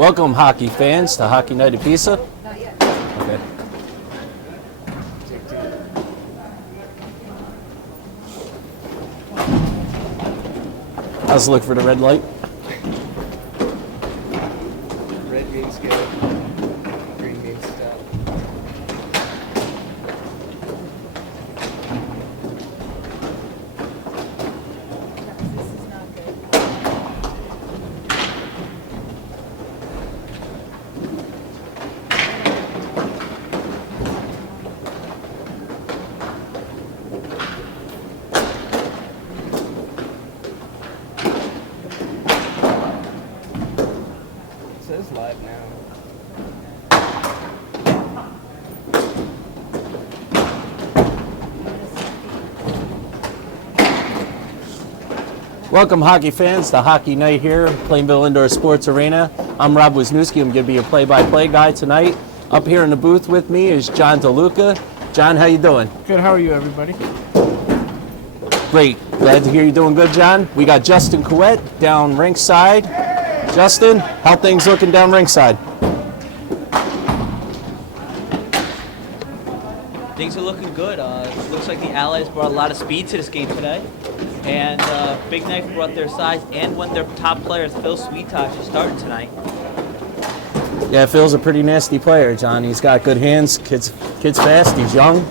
Welcome, hockey fans, to Hockey Night at PISA. Not yet. Okay. How's the look for the red light? Red means good. Green means stop. This is not good. It says live now. Welcome, hockey fans, to Hockey Night here, Plainville Indoor Sports Arena. I'm Rob Wisniewski. I'm going to be your play-by-play guy tonight. Up here in the booth with me is John DeLuca. John, how you doing? Good, how are you, everybody? Great. Glad to hear you're doing good, John. We got Justin Caouette down ringside. Justin, how things looking down ringside? Things are looking good. Looks like the Allies brought a lot of speed to this game today. And Big Knife brought their size, and one of their top players, Phil Sweetosh, is starting tonight. Yeah, Phil's a pretty nasty player, John. He's got good hands, kid's fast, he's young.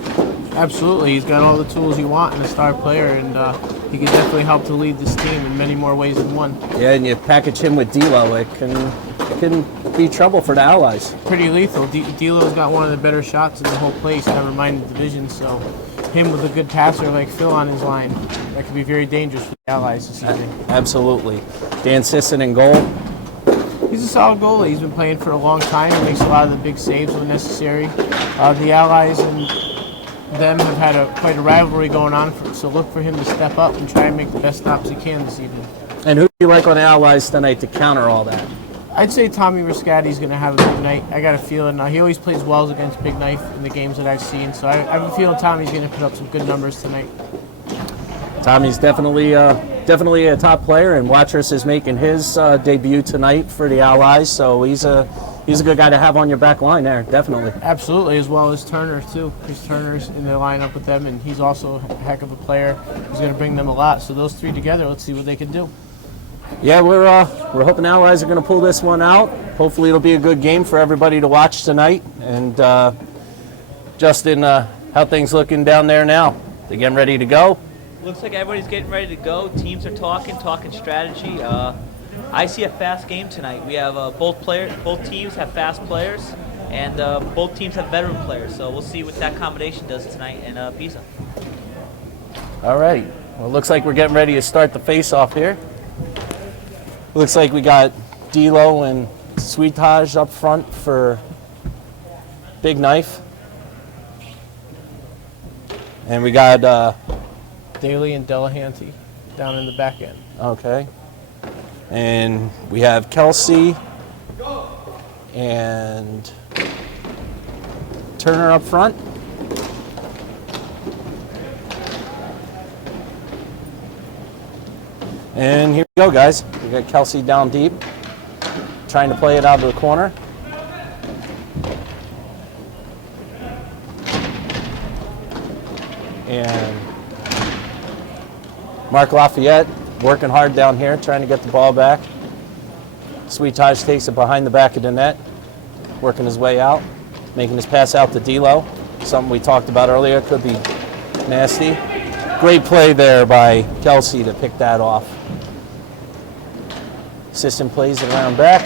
Absolutely, he's got all the tools you want in a star player, and he can definitely help to lead this team in many more ways than one. Yeah, and you package him with D'Lo, it can be trouble for the Allies. Pretty lethal. D'Lo's got one of the better shots in the whole place, never mind the division, so him with a good passer like Phil on his line, that could be very dangerous for the Allies this evening. Absolutely. Dan Sisson in goal. He's a solid goalie. He's been playing for a long time. He makes a lot of the big saves when necessary. The Allies and them have had quite a rivalry going on, so look for him to step up and try and make the best stops he can this evening. And who do you like on the Allies tonight to counter all that? I'd say Tommy Riscatti's going to have a good night. I got a feeling he always plays well against Big Knife in the games that I've seen, so I have a feeling Tommy's going to put up some good numbers tonight. Tommy's definitely a top player, and Watrous is making his debut tonight for the Allies, so he's a good guy to have on your back line there, definitely. Absolutely, as well as Turner too. Chris Turner's in the lineup with them, and he's also a heck of a player. He's going to bring them a lot. So those three together, let's see what they can do. Yeah, we're hoping the Allies are going to pull this one out. Hopefully, it'll be a good game for everybody to watch tonight. And Justin, how things looking down there now? They getting ready to go? Looks like everybody's getting ready to go. Teams are talking strategy. I see a fast game tonight. We have both teams have fast players, and both teams have veteran players. So we'll see what that combination does tonight in PISA. All right. Well, it looks like we're getting ready to start the face-off here. Looks like we got D'Lo and Sweetosh up front for Big Knife. And we got Daly and Delahanty down in the back end. okay. And we have Kelsey and Turner up front. And here we go, guys. We got Kelsey down deep, trying to play it out of the corner. And Mark Lafayette working hard down here, trying to get the ball back. Sweetosh takes it behind the back of the net, working his way out, making his pass out to D'Lo. Something we talked about earlier, could be nasty. Great play there by Kelsey to pick that off. Sisson plays it around back.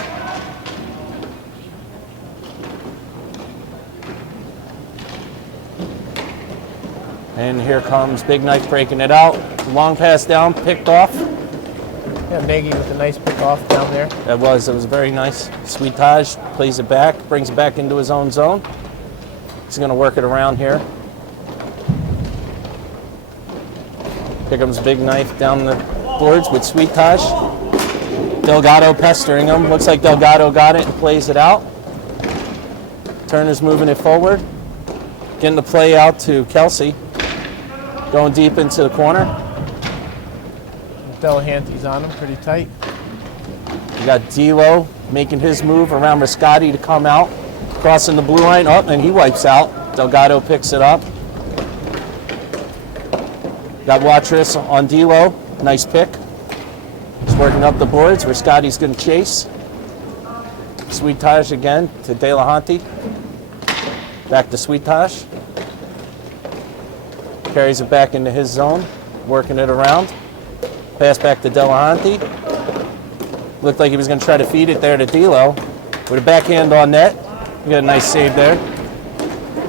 And here comes Big Knife breaking it out. Long pass down, picked off. Yeah, Nagy with a nice pick off down there. It was very nice. Sweetosh plays it back, brings it back into his own zone. He's going to work it around here. Here comes Big Knife down the boards with Sweetosh. Delgado pestering him. Looks like Delgado got it and plays it out. Turner's moving it forward. Getting the play out to Kelsey. Going deep into the corner. Delahanty's on him pretty tight. You got D'Lo making his move around Riscotti to come out, crossing the blue line. Oh, and he wipes out. Delgado picks it up. Got Watrous on D'Lo. Nice pick. He's working up the boards. Riscotti's going to chase. Sweet Taj again to Delahanty. Back to Sweet Taj. Carries it back into his zone, working it around. Pass back to Delahanty. Looked like he was going to try to feed it there to D'Lo. With a backhand on net. We got a nice save there.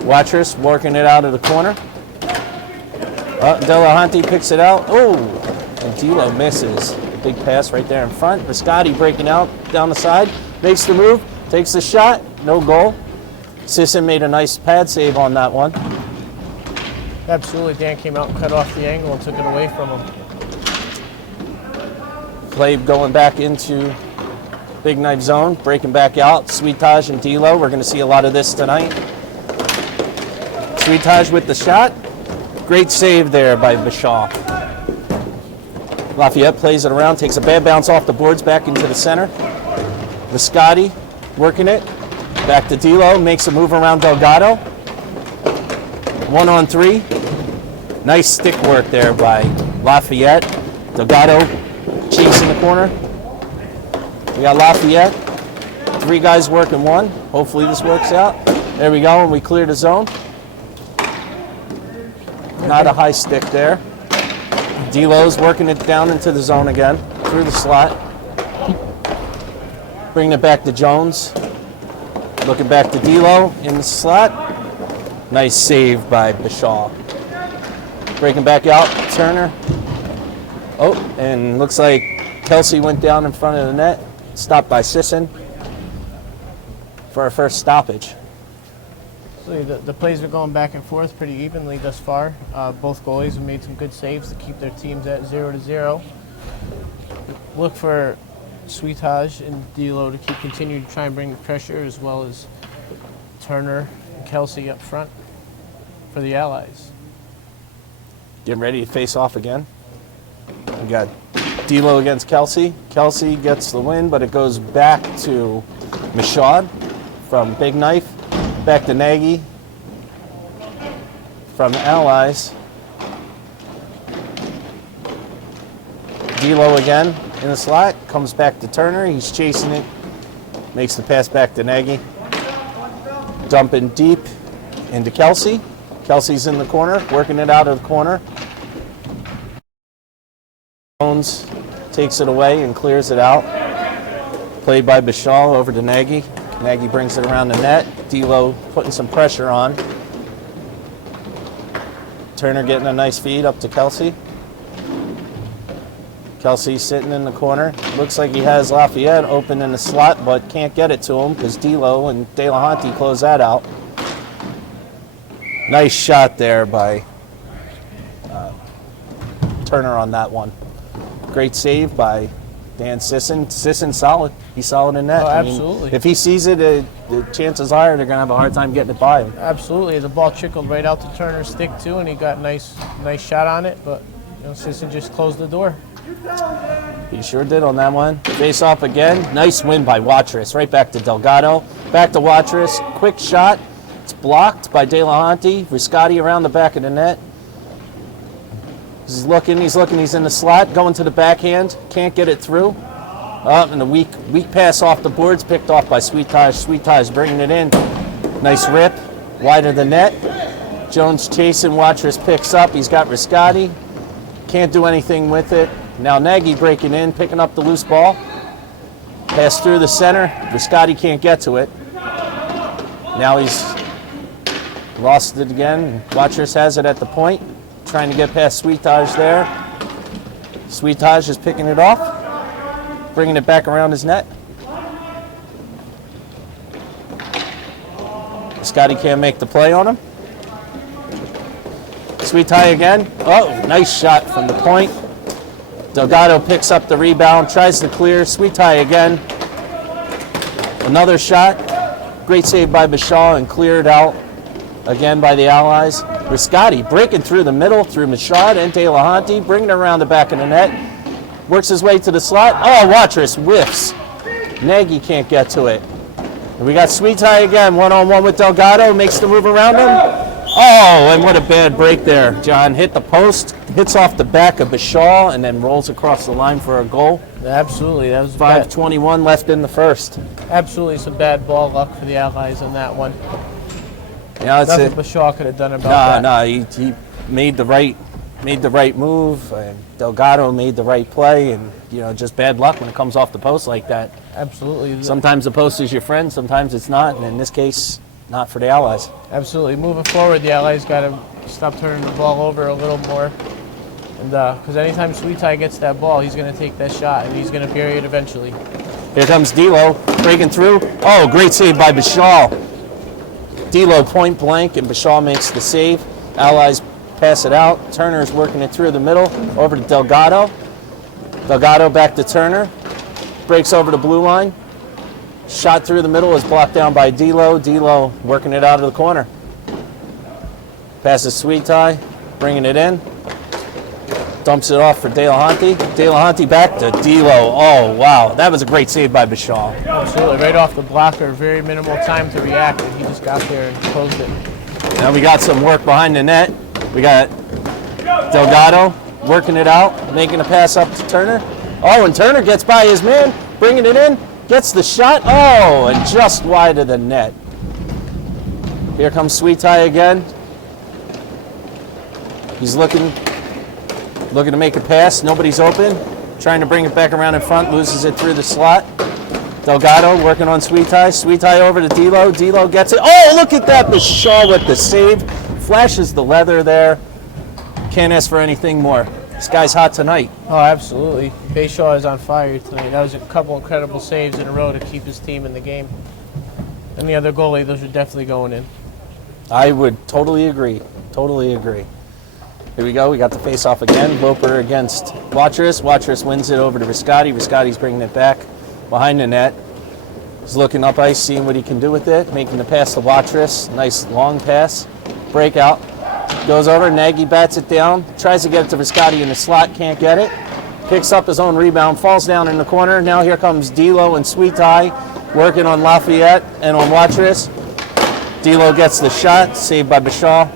Watrous working it out of the corner. Delahanty picks it out. Oh, and D'Lo misses. Big pass right there in front. Riscotti breaking out down the side. Makes the move. Takes the shot. No goal. Sisson made a nice pad save on that one. Absolutely. Dan came out and cut off the angle and took it away from him. Play going back into Big Knife zone. Breaking back out. Sweet Taj and D'Lo. We're going to see a lot of this tonight. Sweet Taj with the shot. Great save there by Bashaw. Lafayette plays it around, takes a bad bounce off the boards back into the center. Viscotti working it. Back to D'Lo, makes a move around Delgado. 1-on-3. Nice stick work there by Lafayette. Delgado chasing the corner. We got Lafayette. 3 guys working 1. Hopefully this works out. There we go, and we clear the zone. Not a high stick there. D'Lo's working it down into the zone again, through the slot. Bringing it back to Jones. Looking back to D'Lo in the slot. Nice save by Bashaw. Breaking back out, Turner. Oh, and looks like Kelsey went down in front of the net. Stopped by Sisson for our first stoppage. So the plays are going back and forth pretty evenly thus far. Both goalies have made some good saves to keep their teams at 0-0. Look for Sweet Taj and D'Lo to continue to try and bring the pressure, as well as Turner and Kelsey up front for the Allies. Getting ready to face off again. We got D'Lo against Kelsey. Kelsey gets the win, but it goes back to Michaud from Big Knife. Back to Nagy from the Allies. D'Lo again in the slot. Comes back to Turner. He's chasing it. Makes the pass back to Nagy. Dumping deep into Kelsey. Kelsey's in the corner, working it out of the corner. Jones takes it away and clears it out. Played by Bashaw over to Nagy. Nagy brings it around the net. D'Lo putting some pressure on. Turner getting a nice feed up to Kelsey. Kelsey sitting in the corner. Looks like he has Lafayette open in the slot, but can't get it to him because D'Lo and Delahanty close that out. Nice shot there by Turner on that one. Great save by Dan Sisson. Sisson's solid. He's solid in net. Oh, absolutely. If he sees it, the chances are they're going to have a hard time getting it by him. Absolutely. The ball trickled right out to Turner's stick, too, and he got a nice shot on it, but Sisson just closed the door. He sure did on that one. Face off again. Nice win by Watrous. Right back to Delgado. Back to Watrous. Quick shot. It's blocked by Delahanty. Riscotti around the back of the net. He's looking, he's in the slot, going to the backhand, can't get it through. And a weak pass off the boards, picked off by Sweet Taj. Sweet Taj bringing it in. Nice rip, wide of the net. Jones chasing, Watrous picks up, he's got Riscotti. Can't do anything with it. Now Nagy breaking in, picking up the loose ball. Pass through the center, Riscotti can't get to it. Now he's lost it again. Watrous has it at the point. Trying to get past Sweet Taj there. Sweet Taj is picking it off, bringing it back around his net. Scotty can't make the play on him. Sweet Taj again. Oh, nice shot from the point. Delgado picks up the rebound, tries to clear. Sweet Taj again. Another shot. Great save by Bashaw and cleared out again by the Allies. Riscotti breaking through the middle through Michaud and Delahanty, bringing it around the back of the net. Works his way to the slot. Oh, Watrous whiffs. Nagy can't get to it. And we got Sweet Tie again, one-on-one with Delgado, makes the move around him. Oh, and what a bad break there. John hit the post, hits off the back of Bashal, and then rolls across the line for a goal. Absolutely, that was 5:21 left in the first. Absolutely some bad ball luck for the Allies on that one. Yeah, it's Nothing Bashal could have done about that. No, he made the right move. And Delgado made the right play, and just bad luck when it comes off the post like that. Absolutely. Sometimes the post is your friend, sometimes it's not, and in this case, not for the Allies. Absolutely. Moving forward, the Allies got to stop turning the ball over a little more. And because anytime Sweet Tie gets that ball, he's going to take that shot, and he's going to bury it eventually. Here comes D'Lo, breaking through. Oh, great save by Bashal. D'Lo point blank, and Bashal makes the save. Allies pass it out. Turner's working it through the middle, over to Delgado. Delgado back to Turner. Breaks over the blue line. Shot through the middle is blocked down by D'Lo. D'Lo working it out of the corner. Passes Sweet Tie, bringing it in. Dumps it off for Delahunty. Delahunty back to D'Lo. Oh, wow. That was a great save by Bashal. Absolutely. Right off the blocker. Very minimal time to react, and he just got there and closed it. Now we got some work behind the net. We got Delgado working it out, making a pass up to Turner. Oh, and Turner gets by his man, bringing it in, gets the shot. Oh, and just wide of the net. Here comes Sweet Tie again. He's looking to make a pass. Nobody's open. Trying to bring it back around in front, loses it through the slot. Delgado working on Sweet Tie. Sweet Tie over to D'Lo. D'Lo gets it. Oh, look at that. Bashal with the save. Flashes the leather there. Can't ask for anything more. This guy's hot tonight. Oh, absolutely. Bashal is on fire tonight. That was a couple incredible saves in a row to keep his team in the game. And the other goalie, those are definitely going in. I would totally agree. Totally agree. Here we go. We got the face-off again. Loper against Watrous. Watrous wins it over to Riscotti. Riscotti's bringing it back behind the net. He's looking up ice, seeing what he can do with it. Making the pass to Watrous. Nice long pass. Breakout. Goes over. Nagy bats it down. Tries to get it to Riscotti in the slot. Can't get it. Picks up his own rebound. Falls down in the corner. Now here comes D'Lo and Sweet Tie working on Lafayette and on Watrous. D'Lo gets the shot. Saved by Bashal.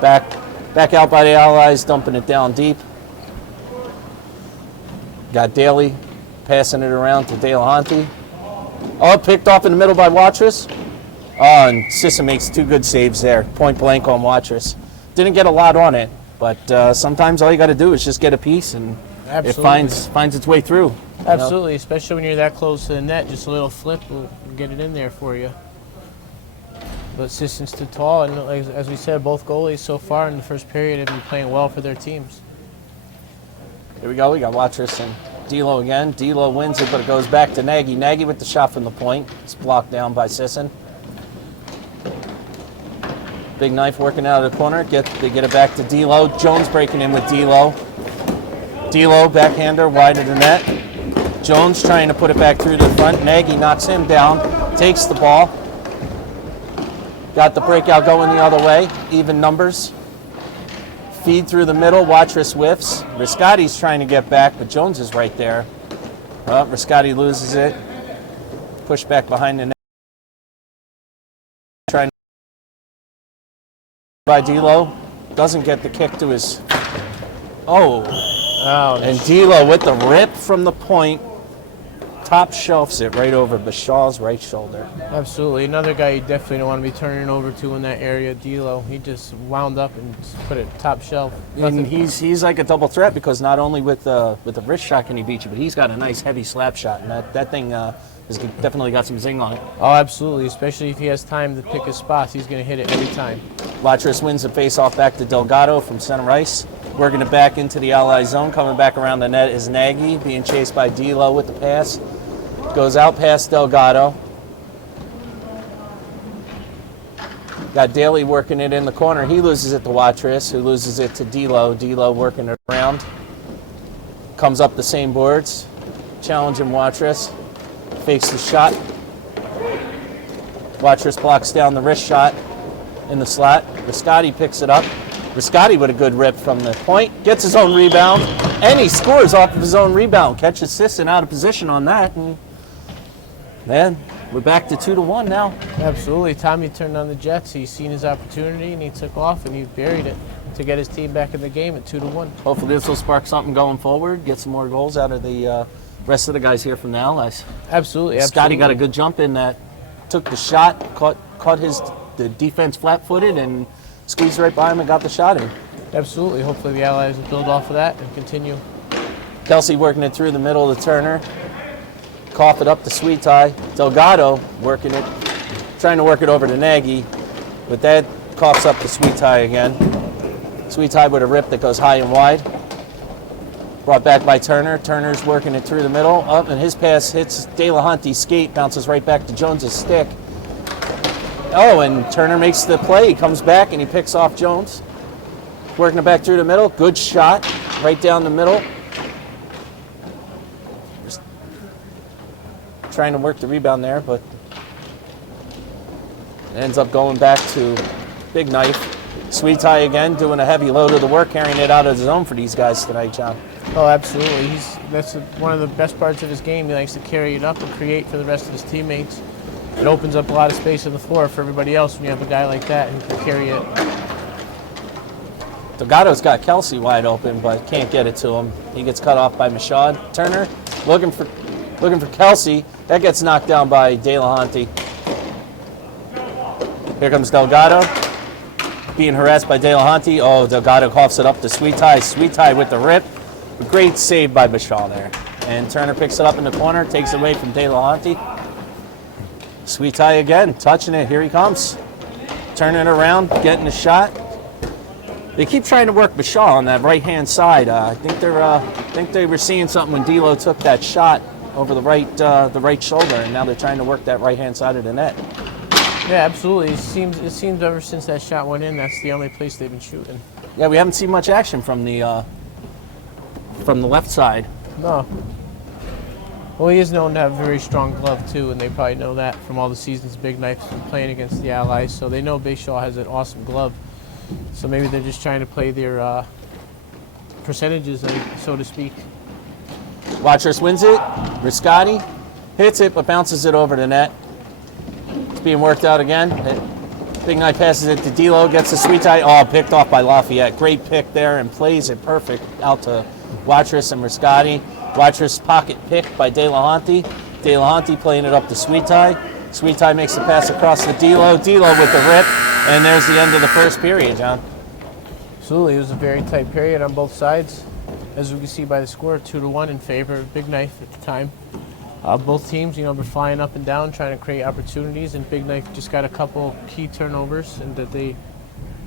Back out by the Allies, dumping it down deep. Got Daly passing it around to Delahunty. Oh, picked off in the middle by Watrous. Oh, and Sissa makes two good saves there. Point blank on Watrous. Didn't get a lot on it, but sometimes all you got to do is just get a piece, and it finds its way through. Absolutely, especially when you're that close to the net. Just a little flip will get it in there for you. But Sisson's too tall, and as we said, both goalies so far in the first period have been playing well for their teams. Here we go. We got Watrous and D'Lo again. D'Lo wins it, but it goes back to Nagy. Nagy with the shot from the point. It's blocked down by Sisson. Big Knife working out of the corner. They get it back to D'Lo. Jones breaking in with D'Lo. D'Lo, backhander, wide of the net. Jones trying to put it back through the front. Nagy knocks him down, takes the ball. Got the breakout going the other way. Even numbers. Feed through the middle. Watrous whiffs. Riscotti's trying to get back, but Jones is right there. Riscotti loses it. Push back behind the net. Trying by D'Lo. Doesn't get the kick to his... Oh, and D'Lo with the rip from the point. Top shelves it right over Bashal's right shoulder. Absolutely. Another guy you definitely don't want to be turning over to in that area, D'Lo. He just wound up and put it top shelf. And he's like a double threat because not only with the wrist shot can he beat you, but he's got a nice heavy slap shot, and that thing has definitely got some zing on it. Oh, absolutely. Especially if he has time to pick his spots, he's going to hit it every time. Watrous wins the face-off back to Delgado from center ice. Working it back into the Allied zone. Coming back around the net is Nagy, being chased by D'Lo with the pass. Goes out past Delgado. Got Daly working it in the corner. He loses it to Watrous, who loses it to D'Lo. D'Lo working it around. Comes up the same boards. Challenging Watrous. Fakes the shot. Watrous blocks down the wrist shot in the slot. Riscotti picks it up. Riscotti with a good rip from the point. Gets his own rebound And he scores off of his own rebound. Catch assist and out of position on that. And then we're back to 2-1 now. Absolutely. Tommy turned on the Jets. He's seen his opportunity, and he took off, and he buried it to get his team back in the game at 2-1. Hopefully this will spark something going forward, get some more goals out of the rest of the guys here from the Allies. Absolutely. Scotty got a good jump in that, took the shot, caught the defense flat-footed, and squeezed right by him and got the shot in. Absolutely. Hopefully the Allies will build off of that and continue. Kelsey working it through the middle to Turner. Cough it up to Sweet Tie. Delgado working it, trying to work it over to Nagy, but that coughs up to Sweet Tie again. Sweet Tie with a rip that goes high and wide. Brought back by Turner. Turner's working it through the middle. Up, and his pass hits DeLuca's skate, bounces right back to Jones's stick. Oh, and Turner makes the play. He comes back and he picks off Jones. Working it back through the middle. Good shot right down the middle. Just trying to work the rebound there, but it ends up going back to Big Knife. Sweet Tie again, doing a heavy load of the work, carrying it out of the zone for these guys tonight, John. Oh, absolutely. That's one of the best parts of his game. He likes to carry it up and create for the rest of his teammates. It opens up a lot of space on the floor for everybody else when you have a guy like that who can carry it. Delgado's got Kelsey wide open, but can't get it to him. He gets cut off by Mashad. Turner looking for Kelsey. That gets knocked down by DeLuca. Here comes Delgado, being harassed by DeLuca. Oh, Delgado coughs it up to Sweet Tie. Sweet Tie with the rip. A great save by Bashal there. And Turner picks it up in the corner, takes it away from DeLuca. Sweet Tie again, touching it. Here he comes. Turning it around, getting the shot. They keep trying to work Bashal on that right-hand side. I think they were seeing something when D'Lo took that shot over the right shoulder, and now they're trying to work that right-hand side of the net. Yeah, absolutely. It seems ever since that shot went in, that's the only place they've been shooting. Yeah, we haven't seen much action from the left side. No. Well, he is known to have a very strong glove, too, and they probably know that from all the seasons Big Knife's been playing against the Allies, so they know Bashal has an awesome glove. So maybe they're just trying to play their percentages, so to speak. Watchers wins it. Riscotti hits it, but bounces it over the net. It's being worked out again. Big Knife passes it to D'Lo, gets the Sweet Tie. Oh, picked off by Lafayette. Great pick there, and plays it perfect out to Watchers and Riscotti. Watchers pocket pick by DeLuca. DeLuca playing it up to Sweet Tie. Sweet Tie makes the pass across to D'Lo. D'Lo with the rip, and there's the end of the first period, John. Absolutely, it was a very tight period on both sides. As we can see by the score, 2-1 in favor of Big Knife at the time. Both teams, were flying up and down, trying to create opportunities, and Big Knife just got a couple key turnovers and that they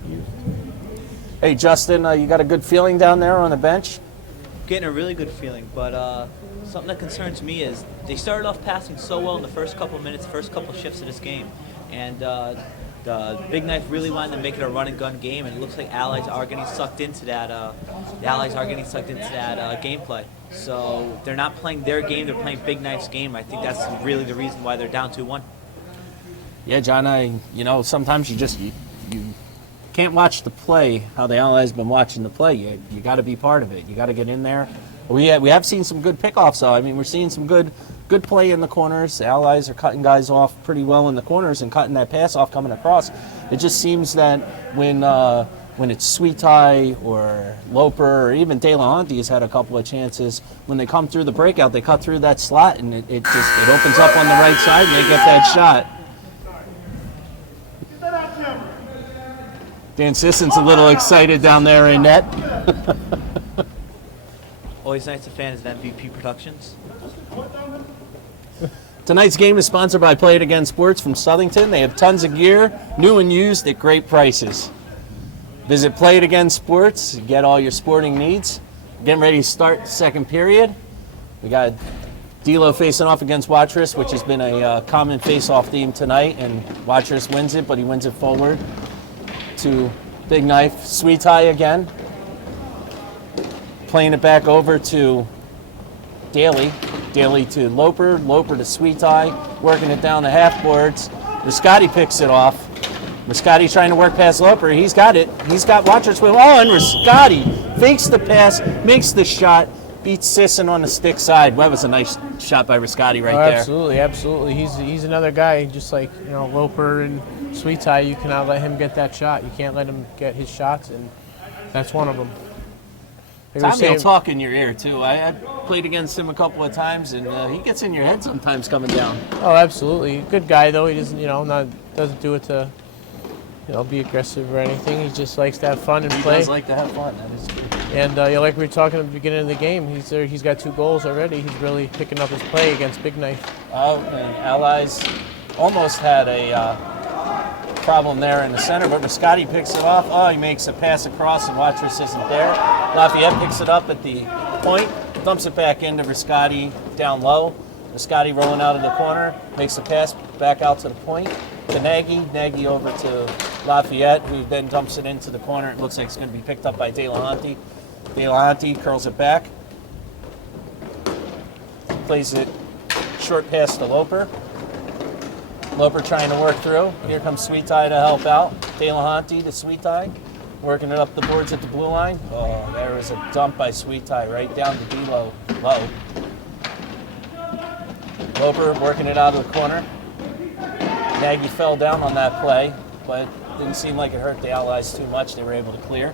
used. Hey, Justin, you got a good feeling down there on the bench? Getting a really good feeling, but something that concerns me is they started off passing so well in the first couple minutes, first couple shifts of this game, and the Big Knife really wanted to make it a run and gun game, and it looks like Allies are getting sucked into that. Gameplay. So they're not playing their game; they're playing Big Knife's game. I think that's really the reason why they're down 2-1. Yeah, John. Sometimes you can't watch the play how the Allies been watching the play. You got to be part of it. You got to get in there. We have seen some good pickoffs, though. I mean, we're seeing some good play in the corners. The Allies are cutting guys off pretty well in the corners and cutting that pass off coming across. It just seems that when it's Sweet Tie or Loper or even DeLuca has had a couple of chances, when they come through the breakout, they cut through that slot and it opens up on the right side and they get that shot. Dan Sisson's a little excited down there in net. Always nice to fans of MVP Productions. Tonight's game is sponsored by Play It Again Sports from Southington. They have tons of gear, new and used at great prices. Visit Play It Again Sports, get all your sporting needs. Getting ready to start the second period. We got D'Lo facing off against Watchers, which has been a common face-off theme tonight, and Watchers wins it, but he wins it forward to Big Knife. Sweet Tie again. Playing it back over to Daly. Daly to Loper. Loper to Sweet Tie. Working it down the half boards. Scotty picks it off. Riscotti trying to work past Loper. He's got it. He's got Watchers with. Oh, and Riscotti fakes the pass, makes the shot, beats Sisson on the stick side. That was a nice shot by Riscotti right there. Absolutely, absolutely. He's another guy, just like Loper and Sweet Tie. You cannot let him get that shot. You can't let him get his shots, and that's one of them. Tommy will talk in your ear too. I played against him a couple of times, and he gets in your head sometimes coming down. Oh, absolutely. Good guy though. He doesn't, doesn't do it to, be aggressive or anything. He just likes to have fun and play. He does like to have fun. That is true. And like we were talking at the beginning of the game, he's got 2 goals already. He's really picking up his play against Big Knife. Oh, and Allies almost had a problem there in the center, but Riscotti picks it off. Oh, he makes a pass across, and Watrous isn't there. Lafayette picks it up at the point, dumps it back into Riscotti down low. Riscotti rolling out of the corner, makes a pass back out to the point to Nagy. Nagy over to Lafayette, who then dumps it into the corner. It looks like it's going to be picked up by DeLuca. DeLuca curls it back, plays it short pass to Loper. Loper trying to work through. Here comes Sweet Tie to help out. DeLuca to Sweet Tie, working it up the boards at the blue line. Oh, there was a dump by Sweet Tie right down to D-low. Low. Loper working it out of the corner. Nagy fell down on that play, but didn't seem like it hurt the Allies too much. They were able to clear.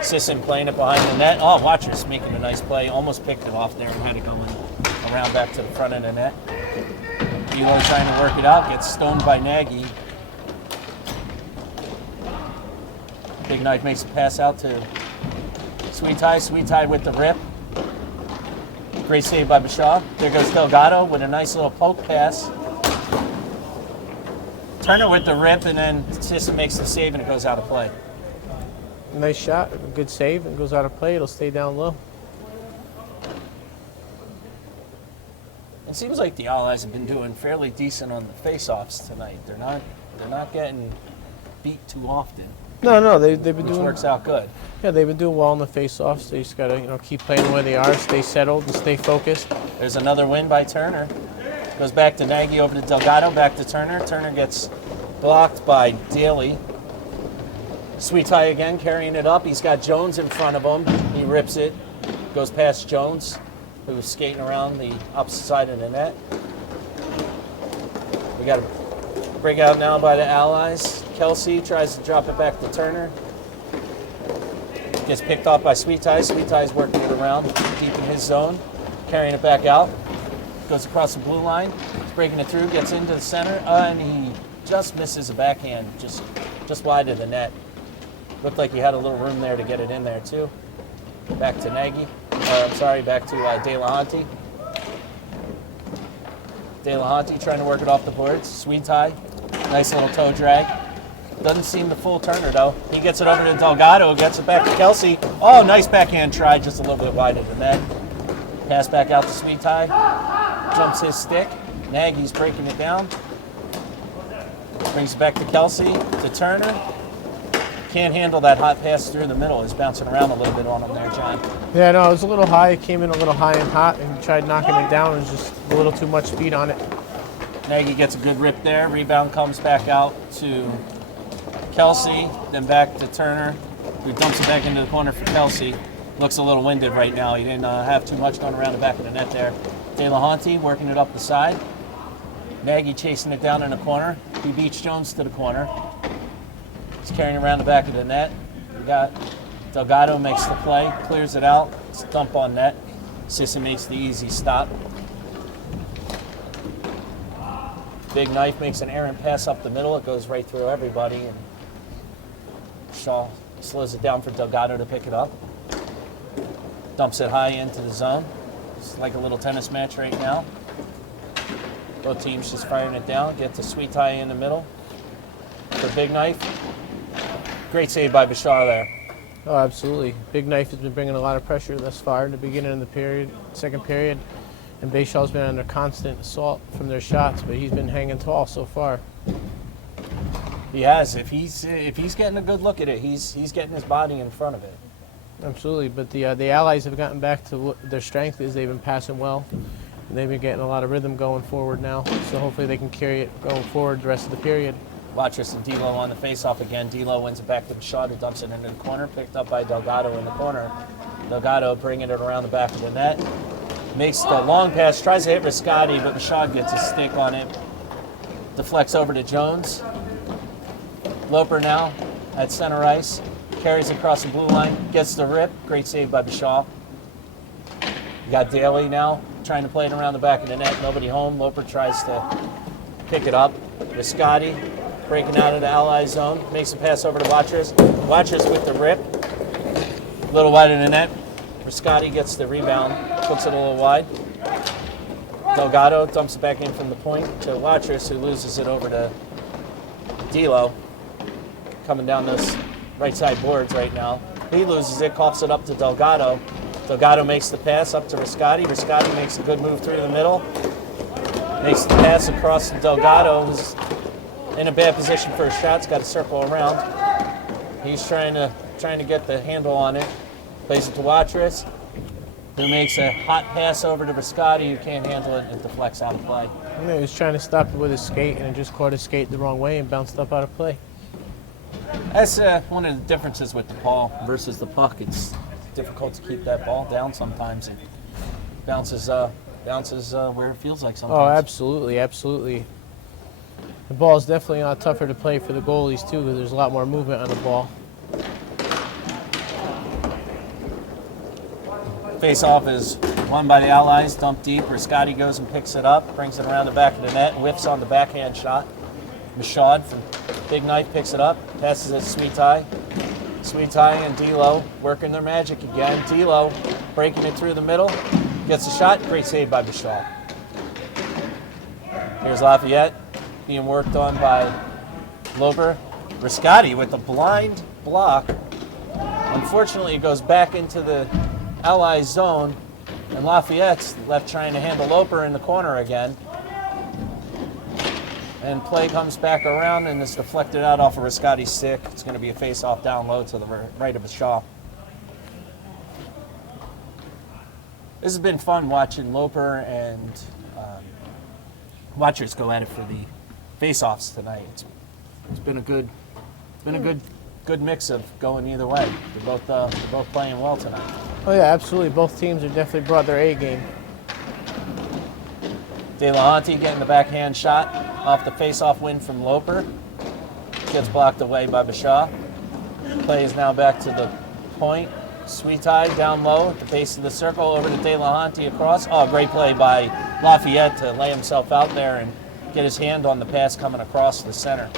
Sisson playing it behind the net. Oh, Watchers making a nice play. Almost picked it off there and had it going around back to the front of the net. Elo trying to work it out, gets stoned by Nagy. Big Knife makes a pass out to Sweet Tie. Sweet Tie with the rip. Great save by Bashaw. There goes Delgado with a nice little poke pass. Turner with the rip, and then Sisson makes the save, and it goes out of play. Nice shot, a good save, and goes out of play. It'll stay down low. It seems like the Allies have been doing fairly decent on the face-offs tonight. They're not getting beat too often. No, they've been which doing. Works out good. Yeah, they've been doing well in the face-offs. They just gotta keep playing where they are, stay settled, and stay focused. There's another win by Turner. Goes back to Nagy over to Delgado, back to Turner. Turner gets blocked by Daly. Sweet Tie again carrying it up. He's got Jones in front of him. He rips it, goes past Jones, who's skating around the opposite side of the net. We got a break out now by the Allies. Kelsey tries to drop it back to Turner. Gets picked off by Sweet Tie. Sweet Tie's working it around deep in his zone, carrying it back out. Goes across the blue line. He's breaking it through, gets into the center, and he just misses a backhand, just wide of the net. Looked like he had a little room there to get it in there too. Back to Nagy. Back to DeLuca. DeLuca trying to work it off the boards. Sweet Tie. Nice little toe drag. Doesn't seem the full Turner though. He gets it over to Delgado, gets it back to Kelsey. Oh, nice backhand try, just a little bit wide of the net. Pass back out to Sweet Tie. Jumps his stick. Nagy's breaking it down. Brings it back to Kelsey, to Turner. Can't handle that hot pass through the middle. He's bouncing around a little bit on him there, John. Yeah, no, it was a little high. It came in a little high and hot, and tried knocking it down. It was just a little too much speed on it. Nagy gets a good rip there. Rebound comes back out to Kelsey, then back to Turner, who dumps it back into the corner for Kelsey. Looks a little winded right now. He didn't have too much going around the back of the net there. DeLuca working it up the side. Nagy chasing it down in the corner. He beats Jones to the corner. He's carrying around the back of the net. We got Delgado makes the play, clears it out. It's a dump on net. Sisson makes the easy stop. Big Knife makes an errant pass up the middle. It goes right through everybody. And Shaw slows it down for Delgado to pick it up. Dumps it high into the zone. It's like a little tennis match right now. Both teams just firing it down. Get the Sweet Tie in the middle for Big Knife. Great save by Bashar there. Oh, absolutely. Big Knife has been bringing a lot of pressure thus far in the beginning of the period, second period. And Bayshaw's been under constant assault from their shots, but he's been hanging tall so far. He has. If he's getting a good look at it, he's getting his body in front of it. Absolutely, but the Allies have gotten back to what their strength is. They've been passing well. And they've been getting a lot of rhythm going forward now, so hopefully they can carry it going forward the rest of the period. Watrous and D'Lo on the face-off again. D'Lo wins it back to Bashad, who dumps it into the corner. Picked up by Delgado in the corner. Delgado bringing it around the back of the net. Makes the long pass, tries to hit Riscati, but Bashad gets a stick on it. Deflects over to Jones. Loper now at center ice. Carries across the blue line. Gets the rip. Great save by Bashad. You got Daly now trying to play it around the back of the net. Nobody home. Loper tries to pick it up. Riscati breaking out of the Ally zone. Makes a pass over to Watrous. Watrous with the rip. A little wide in the net. Riscati gets the rebound. Puts it a little wide. Delgado dumps it back in from the point to Watrous, who loses it over to D'Lo. Coming down those right side boards right now. He loses it, coughs it up to Delgado. Delgado makes the pass up to Riscati. Riscati makes a good move through the middle. Makes the pass across to Delgado, who's in a bad position for a shot. He's got to circle around. He's trying to get the handle on it. Plays it to Watrous, who makes a hot pass over to Riscati, who can't handle it and deflects out of play. He was trying to stop it with his skate, and it just caught his skate the wrong way and bounced up out of play. That's one of the differences with the ball versus the puck. It's difficult to keep that ball down sometimes. It bounces where it feels like sometimes. Oh, absolutely, absolutely. The ball is definitely a lot tougher to play for the goalies, too, because there's a lot more movement on the ball. Face-off is won by the Allies, dumped deep. Riscati goes and picks it up, brings it around the back of the net, whiffs on the backhand shot. Bashad from Big Knife picks it up, passes it to Sweetie. Sweetie and D'Lo working their magic again. D'Lo breaking it through the middle, gets a shot, great save by Bashad. Here's Lafayette being worked on by Loper. Riscati with the blind block. Unfortunately, it goes back into the Ally zone, and Lafayette's left trying to handle Loper in the corner again. And play comes back around and is deflected out off of Riscati's stick. It's going to be a face-off down low to the right of Bashad. This has been fun watching Loper and Watrous go at it for the face-offs tonight. It's been a good mix of going either way. They're both playing well tonight. Oh, yeah, absolutely. Both teams have definitely brought their A game. De La Honte getting the backhand shot off the face-off win from Loper. Gets blocked away by Bashad. Play is now back to the point. Sweetie down low at the base of the circle over to De La Honte across. Oh, great play by Lafayette to lay himself out there and get his hand on the pass coming across the center.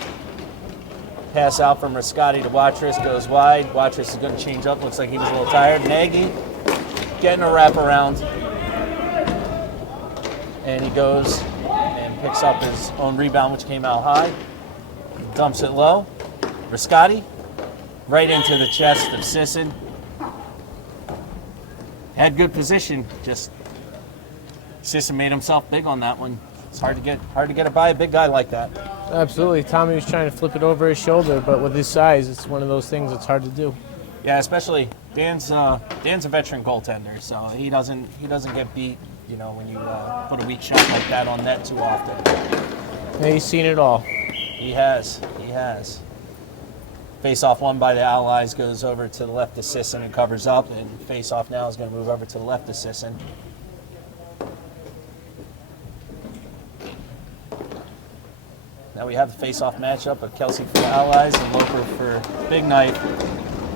Pass out from Riscati to Watrous, goes wide. Watrous is going to change up. Looks like he was a little tired. Nagy getting a wraparound. And he goes and picks up his own rebound, which came out high. Dumps it low. Riscati right into the chest of Sisson. Had good position, just Sisson made himself big on that one. It's hard to get it by a big guy like that. Absolutely. Tommy was trying to flip it over his shoulder, but with his size, it's one of those things that's hard to do. Yeah, especially Dan's a veteran goaltender, so he doesn't get beat, when you put a weak shot like that on net too often. Yeah, he's seen it all. He has. Face-off won by the Allies goes over to the left of Sisson and covers up, and face-off now is going to move over to the left of Sisson. Now we have the face-off matchup of Kelsey for the Allies and Loper for Big Knife.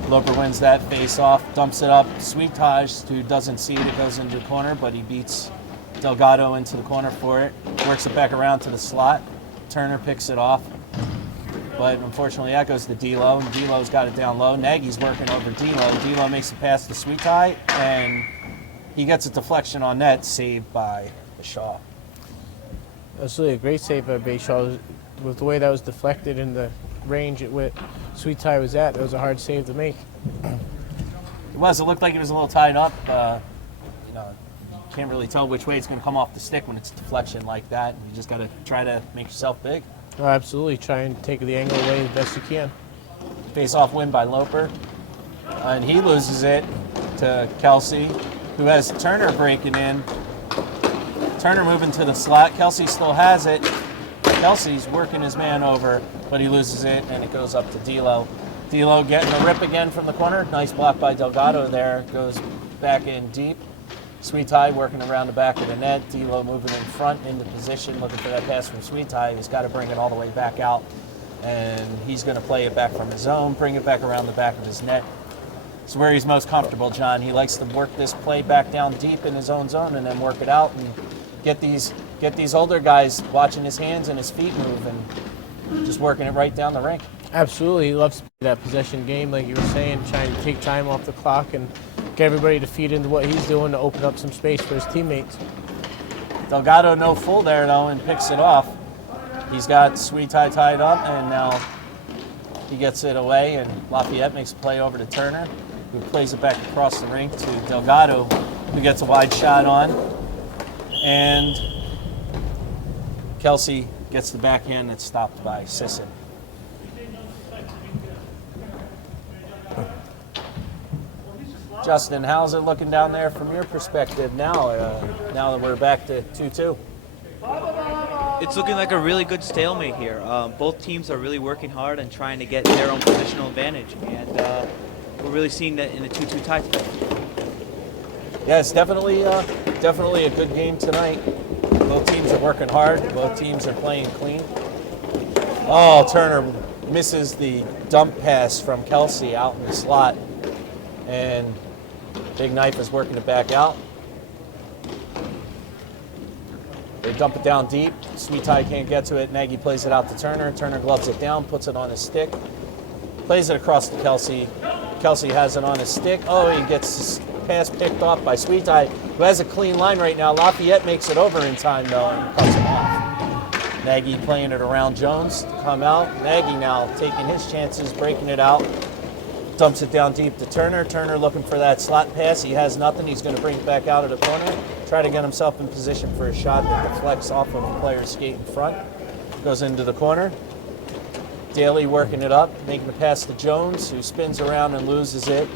Loper wins that face-off, dumps it up. Sweet Taj, who doesn't see it, it goes into the corner, but he beats Delgado into the corner for it. Works it back around to the slot. Turner picks it off. But unfortunately, that goes to D'Lo, and D'Lo's got it down low. Nagy's working over D'Lo. D'Lo makes a pass to Sweet Tie, and he gets a deflection on net, saved by Bashaw. Absolutely, a great save by Bashaw. With the way that was deflected and the range at what Sweet Tie was at, that was a hard save to make. It was. It looked like it was a little tied up. You can't really tell which way it's going to come off the stick when it's a deflection like that. You just got to try to make yourself big. Oh, absolutely. Try and take the angle away as best you can. Face-off win by Loper. And he loses it to Kelsey, who has Turner breaking in. Turner moving to the slot. Kelsey still has it. Kelsey's working his man over. but he loses it, and it goes up to D'Lo. D'Lo getting a rip again from the corner. Nice block by Delgado there. Goes back in deep. Sweet Tie working around the back of the net. D'Lo moving in front into position, looking for that pass from Sweet Tie. He's got to bring it all the way back out, and he's going to play it back from his zone, bring it back around the back of his net. It's where he's most comfortable, John. He likes to work this play back down deep in his own zone and then work it out and get these older guys watching his hands and his feet move and just working it right down the rink. Absolutely. He loves that possession game, like you were saying, trying to take time off the clock and get everybody to feed into what he's doing to open up some space for his teammates. Delgado no full there, though, and picks it off. He's got Sweet Tie tied up, and now he gets it away, and Lafayette makes a play over to Turner, who plays it back across the rink to Delgado, who gets a wide shot on. And Kelsey gets the backhand that's stopped by Sisson. Justin, how's it looking down there from your perspective now that we're back to 2-2? It's looking like a really good stalemate here. Both teams are really working hard and trying to get their own positional advantage, and we're really seeing that in the 2-2 tie today. Yeah, it's definitely a good game tonight. Both teams are working hard. Both teams are playing clean. Oh, Turner misses the dump pass from Kelsey out in the slot, and Big Knife is working it back out. They dump it down deep. Sweet Tie can't get to it. Nagy plays it out to Turner. Turner gloves it down, puts it on his stick, plays it across to Kelsey. Kelsey has it on his stick. Oh, he gets his pass picked off by Sweet Tie, who has a clean line right now. Lafayette makes it over in time, though, and cuts him off. Nagy playing it around Jones to come out. Nagy now taking his chances, breaking it out. Dumps it down deep to Turner. Turner looking for that slot pass. He has nothing. He's going to bring it back out of the corner. Try to get himself in position for a shot that deflects off of the player's skate in front. Goes into the corner. Daly working it up, making the pass to Jones, who spins around and loses it.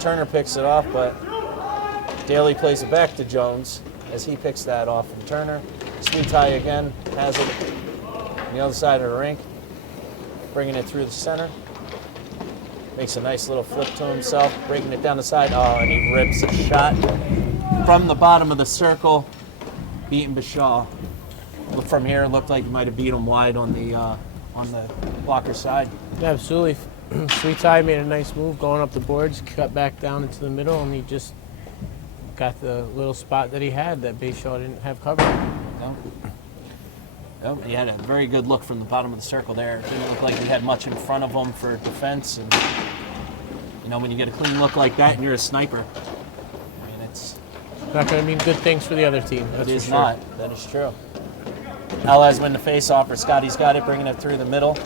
Turner picks it off, but Daly plays it back to Jones as he picks that off from Turner. Sweet Tie again has it on the other side of the rink, bringing it through the center. Makes a nice little flip to himself, breaking it down the side. Oh, and he rips a shot from the bottom of the circle, beating Bashaw. From here, it looked like he might have beat him wide on the blocker side. Yeah, absolutely. Sweet Tie made a nice move going up the boards, cut back down into the middle, and he just got the little spot that he had that Bashaw didn't have covered. Nope, he had a very good look from the bottom of the circle there. It didn't look like he had much in front of him for defense. And, you know, when you get a clean look like that and you're a sniper, I mean, it's not going to mean good things for the other team. That's it is for sure. not. That is true. Allies win the face-off, or Scotty's got it, bringing it through the middle.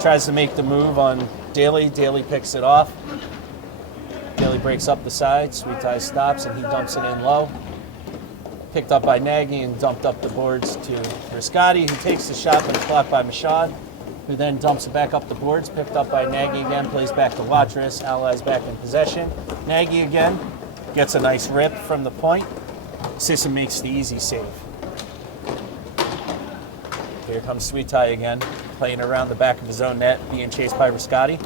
Tries to make the move on Daly. Daly picks it off. Daly breaks up the side. Sweet Tie stops, and he dumps it in low. Picked up by Nagy and dumped up the boards to Riscotti, who takes the shot, but it's blocked by Mashad, who then dumps it back up the boards. Picked up by Nagy again, plays back to Watrous. Allies back in possession. Nagy again gets a nice rip from the point. Sisson makes the easy save. Here comes Sweet Tie again, playing around the back of his own net, being chased by Riscotti.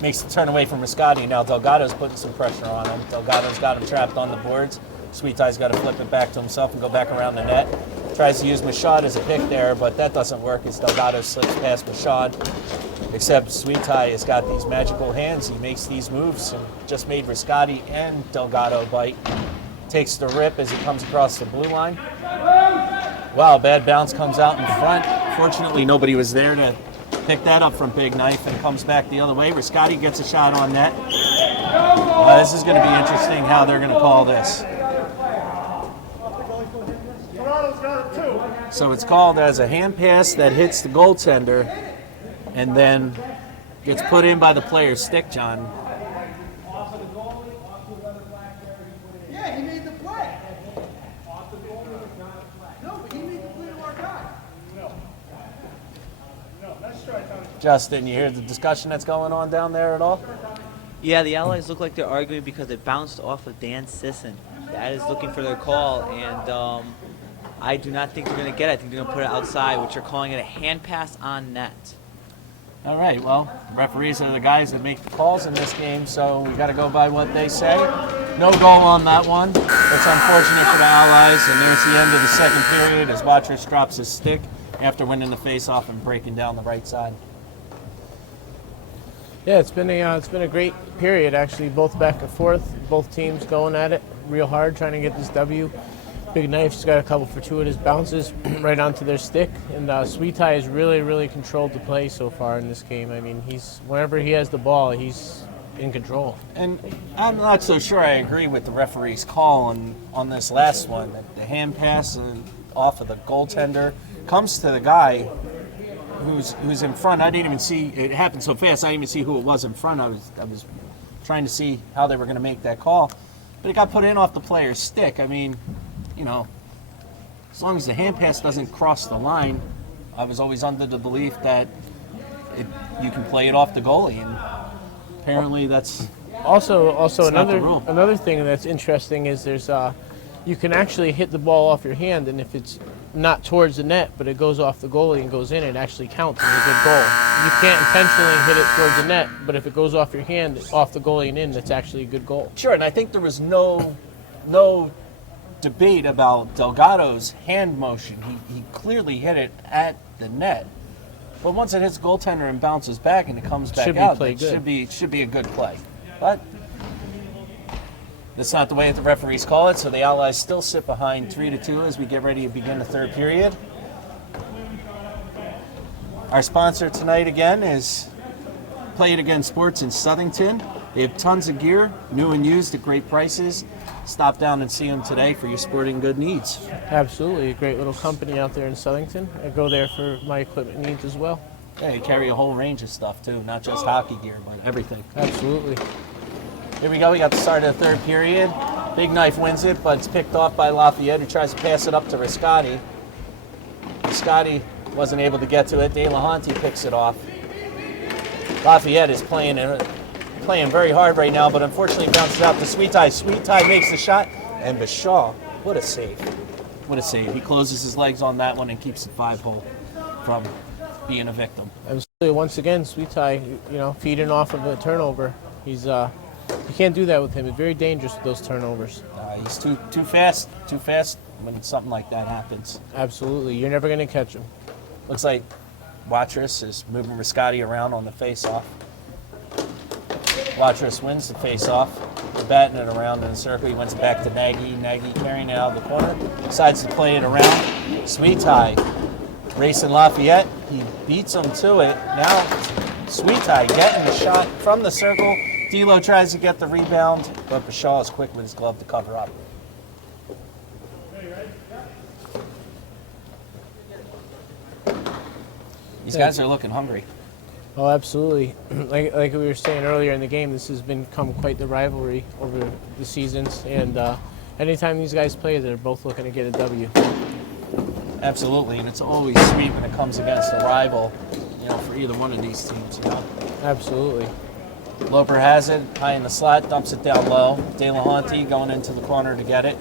Makes the turn away from Riscotti. Now Delgado's putting some pressure on him. Delgado's got him trapped on the boards. Sweet Tie's got to flip it back to himself and go back around the net. Tries to use Mashad as a pick there, but that doesn't work as Delgado slips past Mashad. Except Sweet Tie has got these magical hands. He makes these moves and just made Riscotti and Delgado bite. Takes the rip as he comes across the blue line. Wow, bad bounce comes out in front. Fortunately, nobody was there to pick that up from Big Knife, and comes back the other way. Riscotti gets a shot on net. This is going to be interesting how they're going to call this. So it's called as a hand pass that hits the goaltender and then gets put in by the player's stick, John. Yeah, he made the play. No, but he made the play to our guy. No, that's strike on. Justin, you hear the discussion that's going on down there at all? Yeah, the Allies look like they're arguing because it bounced off of Dan Sisson. That is looking for their call, and I do not think they're going to get it. I think they're going to put it outside, which are calling it a hand pass on net. All right, well, the referees are the guys that make the calls in this game, so we got to go by what they say. No goal on that one. It's unfortunate for the Allies, and there's the end of the second period as Watrous drops his stick after winning the face-off and breaking down the right side. Yeah, it's been a great period actually. Both back and forth, both teams going at it real hard, trying to get this W. Big Knife's got a couple fortuitous bounces right onto their stick, and Sweet Tie has really controlled the play so far in this game. I mean, whenever he has the ball, he's in control. And I'm not so sure I agree with the referee's call on this last one. The hand pass off of the goaltender comes to the guy who's in front. I didn't even see it happened so fast. I didn't even see who it was in front. I was trying to see how they were going to make that call, but it got put in off the player's stick. I mean, you know, as long as the hand pass doesn't cross the line, I was always under the belief that you can play it off the goalie, and apparently that's also not the rule. another thing that's interesting is there's you can actually hit the ball off your hand, and if it's not towards the net but it goes off the goalie and goes in, it actually counts as a good goal. You can't intentionally hit it towards the net, but if it goes off your hand, off the goalie and in, that's actually a good goal. Sure, and I think there was no debate about Delgado's hand motion. He clearly hit it at the net. But once it hits the goaltender and bounces back and it comes back out, it should be a good play. But that's not the way that the referees call it, so the Allies still sit behind 3-2 as we get ready to begin the third period. Our sponsor tonight again is Play It Again Sports in Southington. They have tons of gear, new and used at great prices. Stop down and see them today for your sporting good needs. Absolutely, a great little company out there in Southington. I go there for my equipment needs as well. Yeah, you carry a whole range of stuff too, not just hockey gear, but everything. Absolutely. Here we go, we got the start of the third period. Big Knife wins it, but it's picked off by Lafayette, who tries to pass it up to Riscotti. Riscotti wasn't able to get to it. DeLuca picks it off. Lafayette is playing very hard right now, but unfortunately bounces out to Sweet Tie. Sweet Tie makes the shot, and Bashaw, what a save. What a save. He closes his legs on that one and keeps the 5-hole from being a victim. Absolutely. Once again, Sweet Tie, feeding off of a turnover. You can't do that with him. It's very dangerous with those turnovers. He's too fast when something like that happens. Absolutely. You're never going to catch him. Looks like Watrous is moving Riscotti around on the face-off. Watrous wins the face-off. They're batting it around in a circle. He wins it back to Nagy. Nagy carrying it out of the corner. Decides to play it around. Sweet Tie racing Lafayette. He beats him to it. Now Sweet Tie getting the shot from the circle. D'Lo tries to get the rebound, but Bashaw is quick with his glove to cover up. These guys are looking hungry. Oh, absolutely. Like we were saying earlier in the game, this has become quite the rivalry over the seasons, and anytime these guys play, they're both looking to get a W. Absolutely, and it's always sweet when it comes against a rival, for either one of these teams, Absolutely. Loper has it, high in the slot, dumps it down low. DeLuca going into the corner to get it.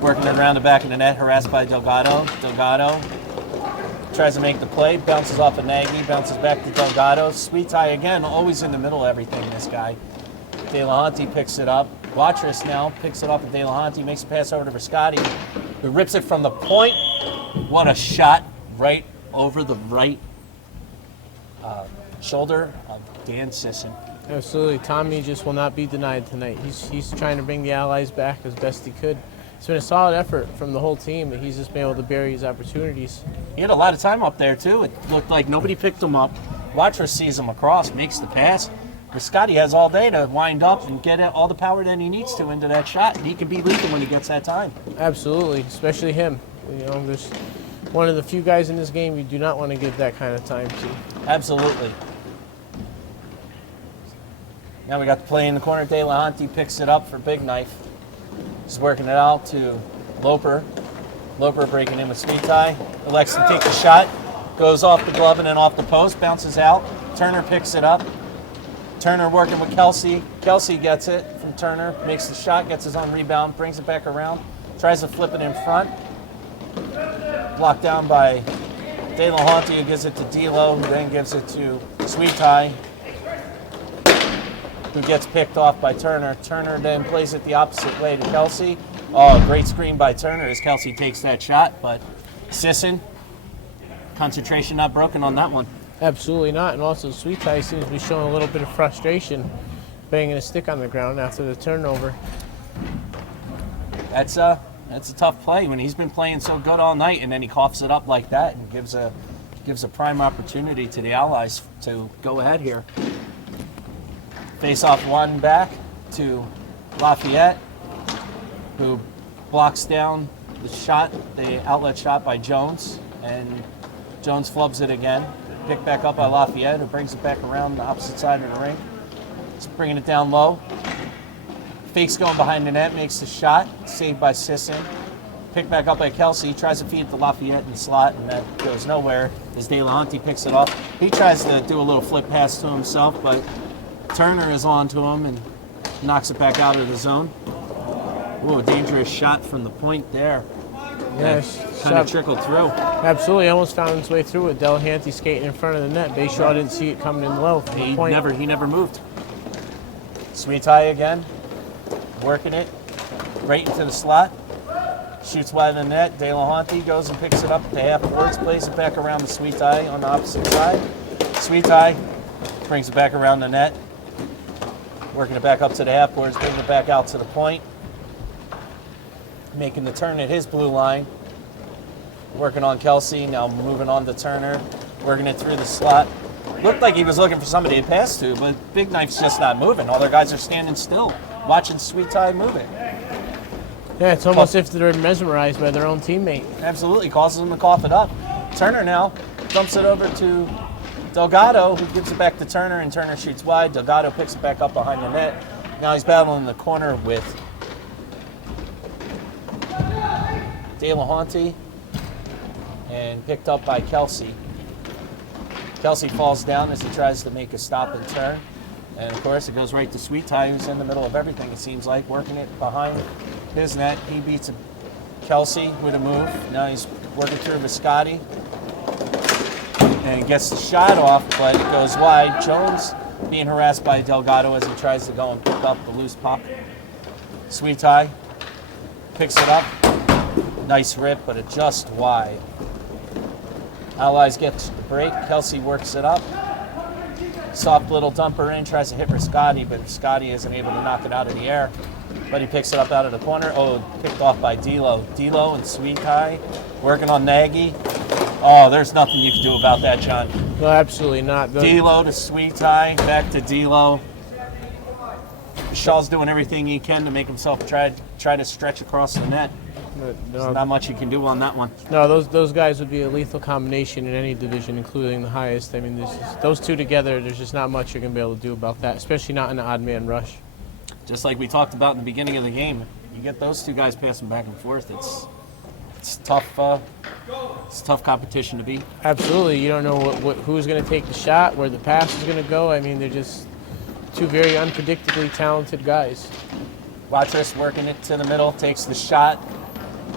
Working it around the back of the net, harassed by Delgado. Delgado tries to make the play, bounces off of Nagy, bounces back to Delgado. Sweet Tie again, always in the middle of everything, this guy. DeLuca picks it up. Watrous now picks it up of DeLuca, makes a pass over to Riscotti, who rips it from the point. What a shot right over the right shoulder of Dan Sisson. Absolutely. Tommy just will not be denied tonight. He's trying to bring the Allies back as best he could. It's been a solid effort from the whole team, but he's just been able to bury his opportunities. He had a lot of time up there, too. It looked like nobody picked him up. Watrous sees him across, makes the pass. Riscotti has all day to wind up and get all the power that he needs to into that shot, and he can be lethal when he gets that time. Absolutely, especially him. There's one of the few guys in this game you do not want to give that kind of time to. Absolutely. Now we got the play in the corner. DeLuca picks it up for Big Knife. He's working it out to Loper. Loper breaking in with Sweet Tie. Elects to take the shot. Goes off the glove and then off the post. Bounces out. Turner picks it up. Turner working with Kelsey. Kelsey gets it from Turner. Makes the shot. Gets his own rebound. Brings it back around. Tries to flip it in front. Blocked down by DeLuca, who gives it to D'Lo, who then gives it to Sweet Tie, who gets picked off by Turner. Turner then plays it the opposite way to Kelsey. Oh, great screen by Turner as Kelsey takes that shot, but Sisson, concentration not broken on that one. Absolutely not. And also, Sweet Tie seems to be showing a little bit of frustration, banging a stick on the ground after the turnover. That's a tough play when he's been playing so good all night, and then he coughs it up like that and gives a prime opportunity to the Allies to go ahead here. Face off one back to Lafayette, who blocks down the outlet shot by Jones, and Jones flubs it again. Picked back up by Lafayette, who brings it back around the opposite side of the ring. He's bringing it down low. Fakes going behind the net, makes the shot, saved by Sisson. Picked back up by Kelsey, tries to feed it to Lafayette in the slot, and that goes nowhere as DeLuca picks it off. He tries to do a little flip pass to himself, but Turner is on to him and knocks it back out of the zone. Ooh, a dangerous shot from the point there. Yes, Kind of trickled through. absolutely. Almost found its way through with DeLuca skating in front of the net. Bayshaw didn't see it coming in low from the He point. never moved. Sweet Tie again, working it right into the slot. Shoots wide of the net. DeLuca goes and picks it up at the half boards, plays it back around the Sweet Tie on the opposite side. Sweet Tie brings it back around the net, working it back up to the half boards, bringing it back out to the point, making the turn at his blue line. Working on Kelsey, now moving on to Turner, working it through the slot. Looked like he was looking for somebody to pass to, but Big Knife's just not moving. All their guys are standing still, watching Sweet Tie move it. Yeah, it's almost as if they're mesmerized by their own teammate. Absolutely, causes them to cough it up. Turner now dumps it over to Delgado, who gives it back to Turner, and Turner shoots wide. Delgado picks it back up behind the net. Now he's battling in the corner with DeLuca and picked up by Kelsey. Kelsey falls down as he tries to make a stop and turn. And of course, it goes right to Sweet Tie, who's in the middle of everything, it seems like, working it behind his net. He beats Kelsey with a move. Now he's working through Viscotti and gets the shot off, but it goes wide. Jones being harassed by Delgado as he tries to go and pick up the loose puck. Sweet Tie picks it up. Nice rip, but it just wide. Allies gets the break. Kelsey works it up. Soft little dumper in, tries to hit Viscotti, but Viscotti isn't able to knock it out of the air. But he picks it up out of the corner. Oh, picked off by D'Lo. D'Lo and Sweet Tie working on Nagy. Oh, there's nothing you can do about that, John. No, absolutely not. D'Lo to Sweet Tie, back to D'Lo. Shaw's doing everything he can to make himself try to stretch across the net. There's not much you can do on that one. No, those guys would be a lethal combination in any division, including the highest. I mean, those two together, there's just not much you're going to be able to do about that, especially not in an odd man rush. Just like we talked about in the beginning of the game, you get those two guys passing back and forth. It's tough. It's tough competition to beat. Absolutely, you don't know who's going to take the shot, where the pass is going to go. I mean, they're just two very unpredictably talented guys. Watrous working it to the middle, takes the shot.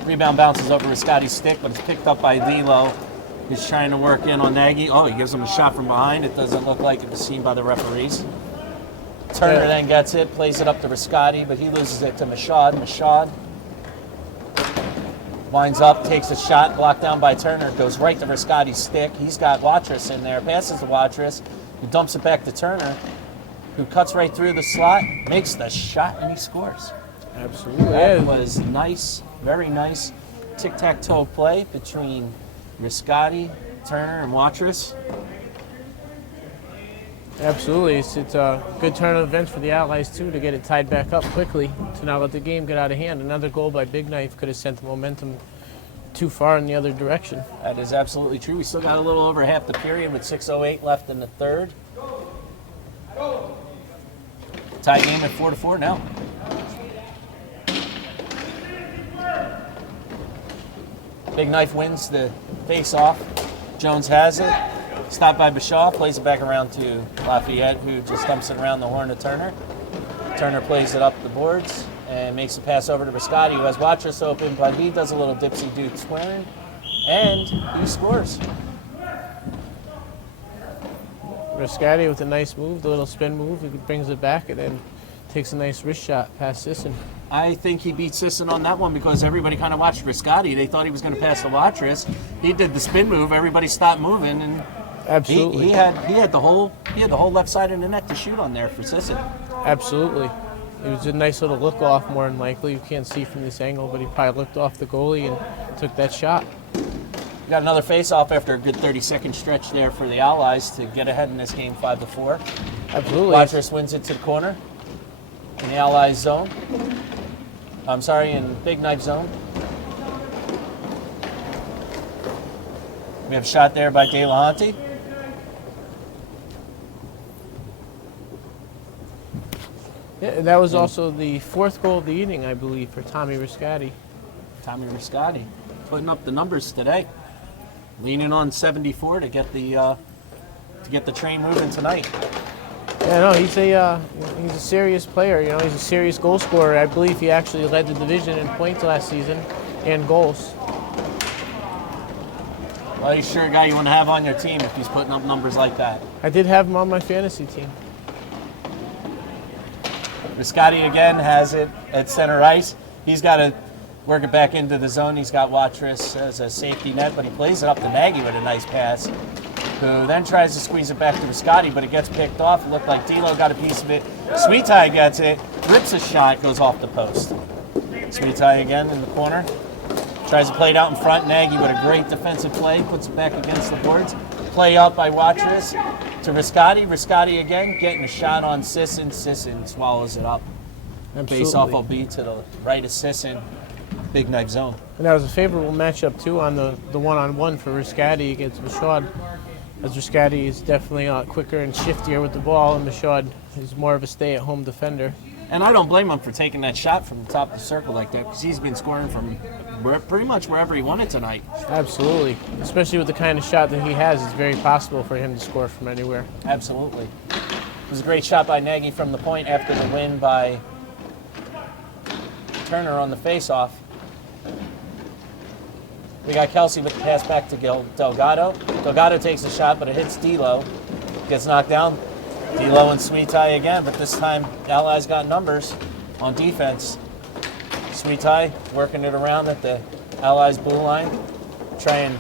Rebound bounces over Viscotti's stick, but it's picked up by D'Lo. He's trying to work in on Nagy. Oh, he gives him a shot from behind. It doesn't look like it was seen by the referees. Turner then gets it, plays it up to Viscotti, but he loses it to Michaud. Michaud winds up, takes a shot, blocked down by Turner, goes right to Viscotti's stick. He's got Watrous in there, passes to Watrous, who dumps it back to Turner, who cuts right through the slot, makes the shot, and he scores. Absolutely. That was nice, very nice tic-tac-toe play between Viscotti, Turner, and Watrous. Absolutely. It's a good turn of events for the Allies, too, to get it tied back up quickly to not let the game get out of hand. Another goal by Big Knife could have sent the momentum too far in the other direction. That is absolutely true. We still got a little over half the period with 6:08 left in the third. Tie game at 4-4 now. Big Knife wins the face-off. Jones has it. Stopped by Bischoff, plays it back around to Lafayette, who just dumps it around the horn of Turner. Turner plays it up the boards, and and makes the pass over to Biscotti, who has Watrous open, but he does a little dipsy dude squaring, and he scores. Biscotti with a nice move, the little spin move. He brings it back and then takes a nice wrist shot past Sisson. I think he beat Sisson on that one because everybody kind of watched Biscotti. They thought he was going to pass to Watrous. He did the spin move. Everybody stopped moving, and Absolutely. he had the whole left side of the net to shoot on there for Sisson. Absolutely. It was a nice little look off, more than likely. You can't see from this angle, but he probably looked off the goalie and took that shot. Got another face-off after a good 30-second stretch there for the Allies to get ahead in this game 5-4. Absolutely. Watrous wins it to the corner in the Allies zone. I'm sorry, in Big Knife zone. We have a shot there by DeLuca. Yeah, and that was also the fourth goal of the evening, I believe, for Tommy Riscati. Tommy Riscati putting up the numbers today. Leaning on 74 to get the train moving tonight. Yeah, no, he's a serious player. You know, he's a serious goal scorer. I believe he actually led the division in points last season and goals. Well, he's sure a guy you want to have on your team if he's putting up numbers like that. I did have him on my fantasy team. Riscati again has it at center ice. He's got to work it back into the zone. He's got Watrous as a safety net, but he plays it up to Nagy with a nice pass, who then tries to squeeze it back to Riscati, but it gets picked off. It looked like D'Lo got a piece of it. Sweetie gets it, rips a shot, goes off the post. Sweetie again in the corner. Tries to play it out in front. Nagy with a great defensive play, puts it back against the boards. Play up by Watrous to Riscati. Riscati again getting a shot on Sisson. Sisson swallows it up. Face off will be to the right of Sisson. Big Knife zone. And that was a favorable matchup, too, on the one-on-one for Riscati against Michaud. As Riscati is definitely quicker and shiftier with the ball, and Michaud is more of a stay-at-home defender. And I don't blame him for taking that shot from the top of the circle like that, because he's been scoring from pretty much wherever he wanted tonight. Absolutely. Especially with the kind of shot that he has, it's very possible for him to score from anywhere. Absolutely. It was a great shot by Nagy from the point after the win by Turner on the face-off. We got Kelsey with the pass back to Delgado. Delgado takes a shot, but it hits D'Lo. Gets knocked down. D'Lo and Sweetie again, but this time Allies got numbers on defense. Sweetie working it around at the Allies blue line, trying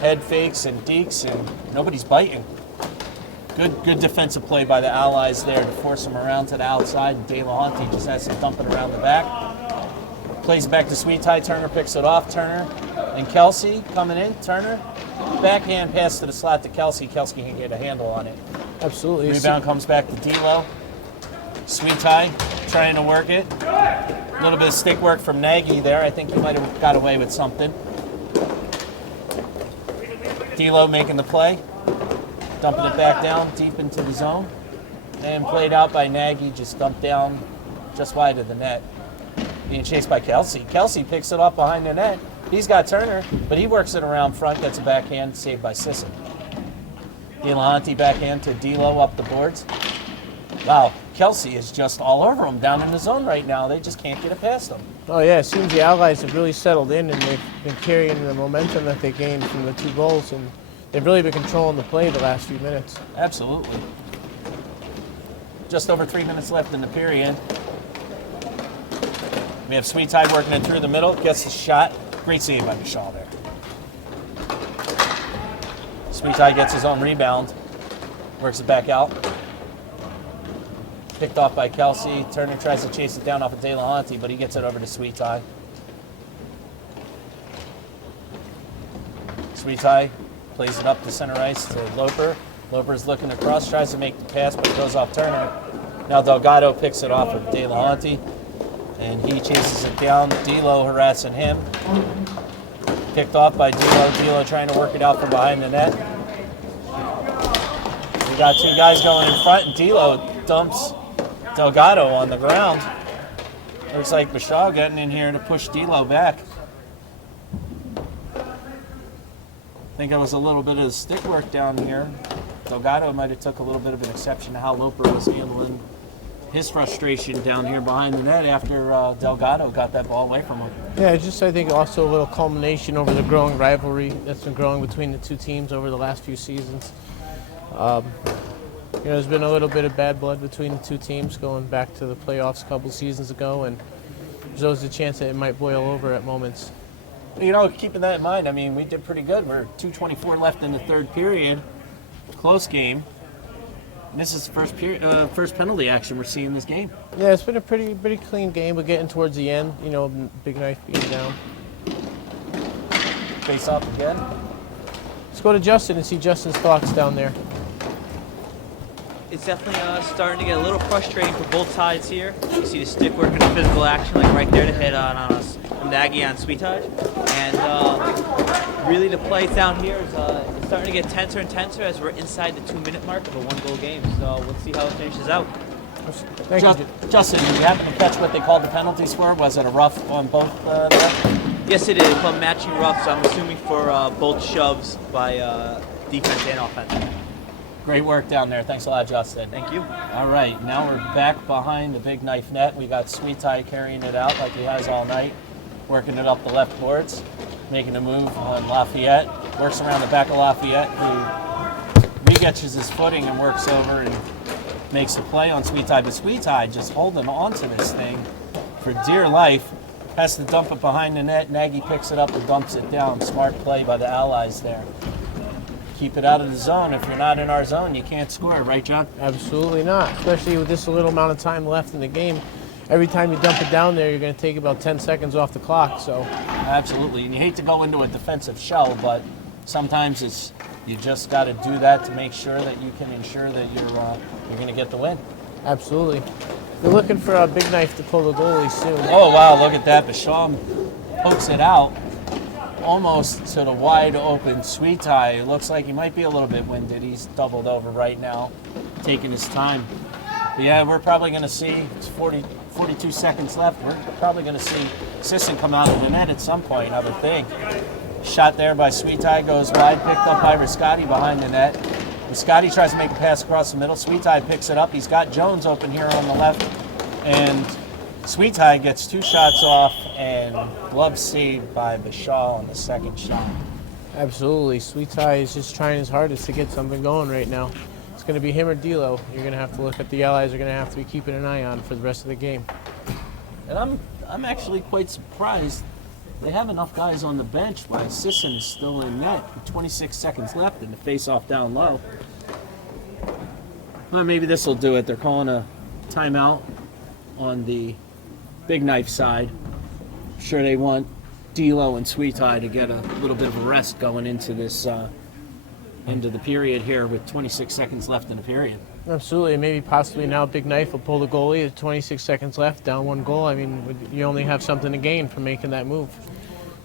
head fakes and dekes, and nobody's biting. Good defensive play by the Allies there to force them around to the outside. And DeLuca just has to dump it around the back. Plays back to Sweetie. Turner picks it off. Turner and Kelsey coming in. Turner, backhand pass to the slot to Kelsey. Kelsey can get a handle on it. Absolutely. Rebound comes back to D'Lo. Sweetie trying to work it. A little bit of stick work from Nagy there. I think he might have got away with something. D'Lo making the play. Dumping it back down deep into the zone. And played out by Nagy, just dumped down just wide of the net. Being chased by Kelsey. Kelsey picks it up behind the net. He's got Turner, but he works it around front. Gets a backhand saved by Sisson. DeLuca backhand to D'Lo up the boards. Wow, Kelsey is just all over him down in the zone right now. They just can't get it past him. Oh, yeah, it seems the Allies have really settled in, and they've been carrying the momentum that they gained from the two goals, and they've really been controlling the play the last few minutes. Absolutely. Just over 3 minutes left in the period. We have Sweetie working it through the middle, gets the shot. Great save by Michaud there. Sweetie gets his own rebound, works it back out. Picked off by Kelsey. Turner tries to chase it down off of DeLuca, but he gets it over to Sweetie. Sweetie plays it up to center ice to Loper. Loper's looking across, tries to make the pass, but it goes off Turner. Now Delgado picks it off of DeLuca, and he chases it down. D'Lo harassing him. Picked off by D'Lo. D'Lo trying to work it out from behind the net. We got two guys going in front, and D'Lo dumps Delgado on the ground. Looks like Michaud getting in here to push D'Lo back. I think it was a little bit of stick work down here. Delgado might have took a little bit of an exception to how Loper was handling his frustration down here behind the net after Delgado got that ball away from him. Yeah, just I think also a little culmination over the growing rivalry that's been growing between the two teams over the last few seasons. There's been a little bit of bad blood between the two teams going back to the playoffs a couple seasons ago, and there's always a chance that it might boil over at moments. Keeping that in mind, I mean, we did pretty good. We're 2:24 left in the third period. Close game. And this is the first penalty action we're seeing this game. Yeah, it's been a pretty clean game, but getting towards the end, Big Knife being down. Face off again. Let's go to Justin and see Justin's thoughts down there. It's definitely starting to get a little frustrating for both sides here. You see the stick work and the physical action, like right there to hit on us, Nagy on Sweetage. And really the play down here is starting to get tenser and tenser as we're inside the 2-minute mark of a 1-goal game. So let's see how it finishes out. Thank you. Justin, did you happen to catch what they called the penalties for? Was it a rough on both? Yes, it is. But matching roughs, I'm assuming for both shoves by defense and offense. Great work down there. Thanks a lot, Justin. Thank you. All right, now we're back behind the Big Knife net. We got Sweet Tie carrying it out like he has all night, working it up the left boards, making a move on Lafayette. Works around the back of Lafayette, who re-gets his footing and works over and makes a play on Sweet Tie. But Sweet Tie just holding on to this thing for dear life. Has to dump it behind the net. Nagy picks it up and dumps it down. Smart play by the Allies there. Keep it out of the zone. If you're not in our zone, you can't score, right, John? Absolutely not, especially with this little amount of time left in the game. Every time you dump it down there, you're going to take about 10 seconds off the clock. So, absolutely, and you hate to go into a defensive shell, but sometimes you just got to do that to make sure that you can ensure that you're going to get the win. Absolutely. You're looking for a Big Knife to pull the goalie soon. Oh wow, look at that! Basham pokes it out. Almost to the wide open Sweet Tie. It looks like he might be a little bit winded. He's doubled over right now, taking his time. But yeah, we're probably going to see, it's 42 seconds left, we're probably going to see Sisson come out of the net at some point, I would think. Shot there by Sweet Tie, goes wide, picked up by Riscotti behind the net. Riscotti tries to make a pass across the middle. Sweet Tie picks it up. He's got Jones open here on the left, and Sweet Tie gets 2 shots off, and glove saved by Bashal on the second shot. Absolutely. Sweet Tie is just trying his hardest to get something going right now. It's going to be him or D'Lo. You're going to have to look at the Allies are going to have to be keeping an eye on for the rest of the game. And I'm actually quite surprised they have enough guys on the bench while Sisson is still in net. 26 seconds left and the face-off down low. Well, maybe this will do it. They're calling a timeout on the Big Knife side. Sure, they want D'Lo and Sweet Tie to get a little bit of a rest going into this into the period here with 26 seconds left in the period. Absolutely. Maybe possibly now Big Knife will pull the goalie at 26 seconds left, down 1 goal. I mean, you only have something to gain from making that move.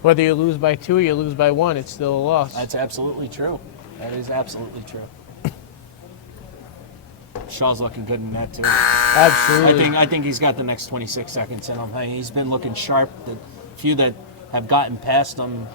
Whether you lose by 2 or you lose by 1, it's still a loss. That's absolutely true. That is absolutely true. Shaw's looking good in that too. Absolutely. I think he's got the next 26 seconds in him. He's been looking sharp. The few that have gotten past him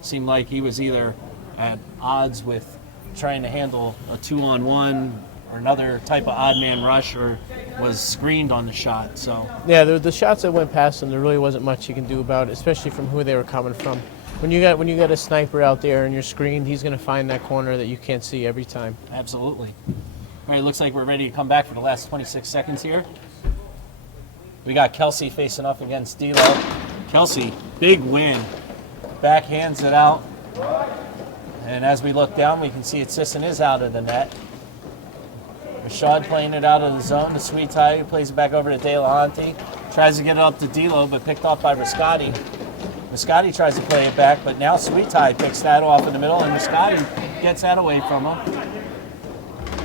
seem like he was either at odds with trying to handle a 2-on-1 or another type of odd man rush, or was screened on the shot. So yeah, the shots that went past him, there really wasn't much you can do about it, especially from who they were coming from. When you got a sniper out there and you're screened, he's going to find that corner that you can't see every time. Absolutely. All right, looks like we're ready to come back for the last 26 seconds here. We got Kelsey facing off against D'Lo. Kelsey, big win. Backhands it out. And as we look down, we can see it Sisson is out of the net. Rashad playing it out of the zone to Sweet Tie, who plays it back over to De La Honte. Tries to get it up to D'Lo, but picked off by Riscotti. Riscotti tries to play it back, but now Sweet Tie picks that off in the middle, and Riscotti gets that away from him.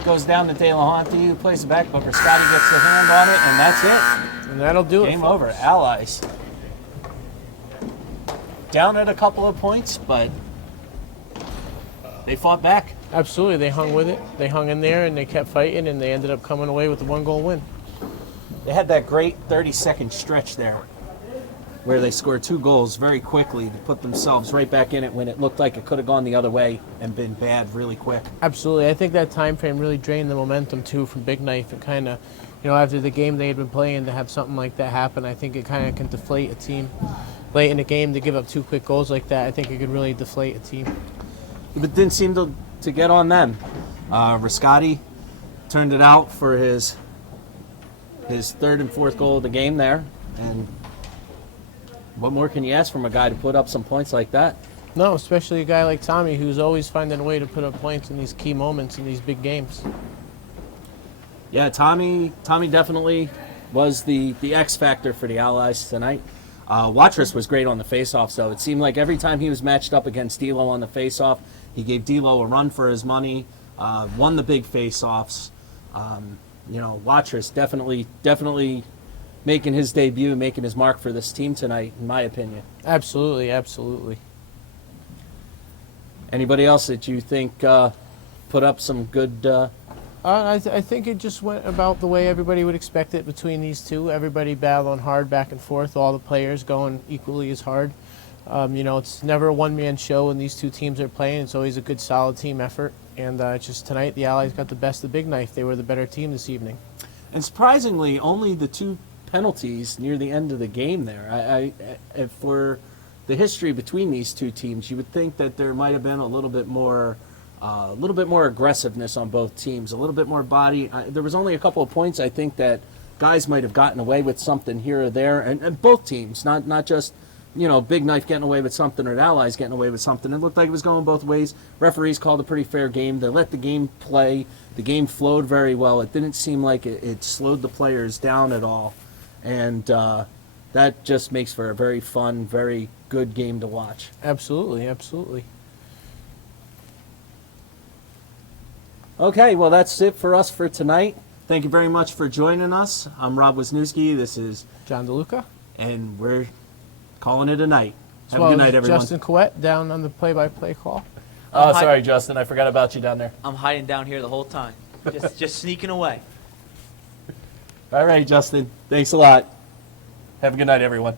Goes down to De La Honte, who plays it back, but Riscotti gets the hand on it, and that's it. And that'll do it. Game over. Allies. Down at a couple of points, but they fought back. Absolutely. They hung with it. They hung in there, and they kept fighting, and they ended up coming away with the 1-goal win. They had that great 30-second stretch there where they scored 2 goals very quickly to put themselves right back in it when it looked like it could have gone the other way and been bad really quick. Absolutely. I think that time frame really drained the momentum, too, from Big Knife. And kind of, after the game they had been playing, to have something like that happen, I think it kind of can deflate a team. Late in the game, to give up 2 quick goals like that, I think it could really deflate a team. But it didn't seem to get on them. Riscotti turned it out for his 3rd and 4th goal of the game there. And what more can you ask from a guy to put up some points like that? No, especially a guy like Tommy, who's always finding a way to put up points in these key moments in these big games. Yeah, Tommy definitely was the X factor for the Allies tonight. Watrous was great on the faceoffs, though. It seemed like every time he was matched up against D'Lo on the faceoff, he gave D'Lo a run for his money, won the big faceoffs. Watrous definitely making his debut, making his mark for this team tonight, in my opinion. Absolutely, absolutely. Anybody else that you think put up some good... I think it just went about the way everybody would expect it between these two. Everybody battling hard back and forth, all the players going equally as hard. It's never a one-man show when these two teams are playing. It's always a good, solid team effort. And just tonight, the Allies got the best of Big Knife. They were the better team this evening. And surprisingly, only the 2 penalties near the end of the game there. For the history between these 2 teams, you would think that there might have been a little bit more aggressiveness on both teams, a little bit more body. There was only a couple of points, I think, that guys might have gotten away with something here or there, and both teams, not just Big Knife getting away with something or the Allies getting away with something. It looked like it was going both ways. Referees called a pretty fair game. They let the game play. The game flowed very well. It didn't seem like it slowed the players down at all. And that just makes for a very fun, very good game to watch. Absolutely, absolutely. Okay, well, that's it for us for tonight. Thank you very much for joining us. I'm Rob Wisniewski. This is John DeLuca. And we're calling it a night. Have Well, a good night, everyone. Justin Caouette down on the play-by-play call. Oh, sorry, Justin. I forgot about you down there. I'm hiding down here the whole time, just sneaking away. All right, Justin. Thanks a lot. Have a good night, everyone.